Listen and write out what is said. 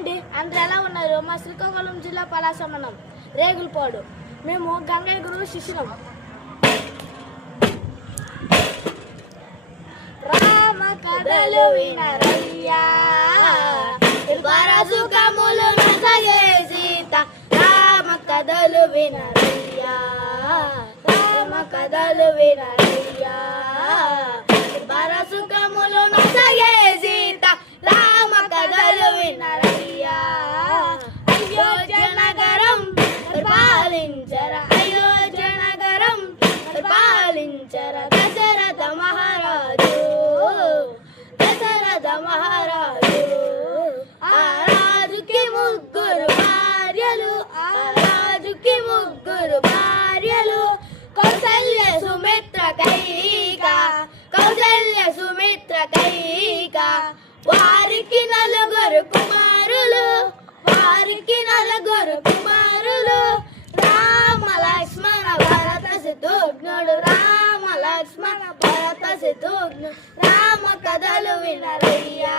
అండి, అందరూ ఎలా ఉన్నారు? మా శ్రీకాకుళం జిల్లా పలాస మండలం రేగులపాడు. మేము గంగయ్య గురువు శిష్యులం. రామ కథలు వినరయ్యా, సుఖములు నొసగే సీత. రామ కథలు వినరయ్యా, రామ కథలు వినరయ్యా, సుఖములు నొసగే సీత. రామ కథలు వినరయ్యా. అయోధ్య నగరం పరిపాలించర, అయోధ్య నగరం పరిపాలించర దశరథ మహారాజు, దశరథ మహారాజు. ఆ రాజుకి ముగ్గురు భార్యలు, ఆ రాజుకి ముగ్గురు భార్యలు. కౌసల్య సుమిత్ర కైక, కౌసల్య సుమిత్ర కైక. వారికి నలుగురు కుమారులు, వారికి నలుగురు కుమారులు. రామ లక్ష్మణ భరత శత్రుఘ్నుడు, రామ లక్ష్మణ భరత శత్రుఘ్నుడు. రామ కథలు వినరయ్యా,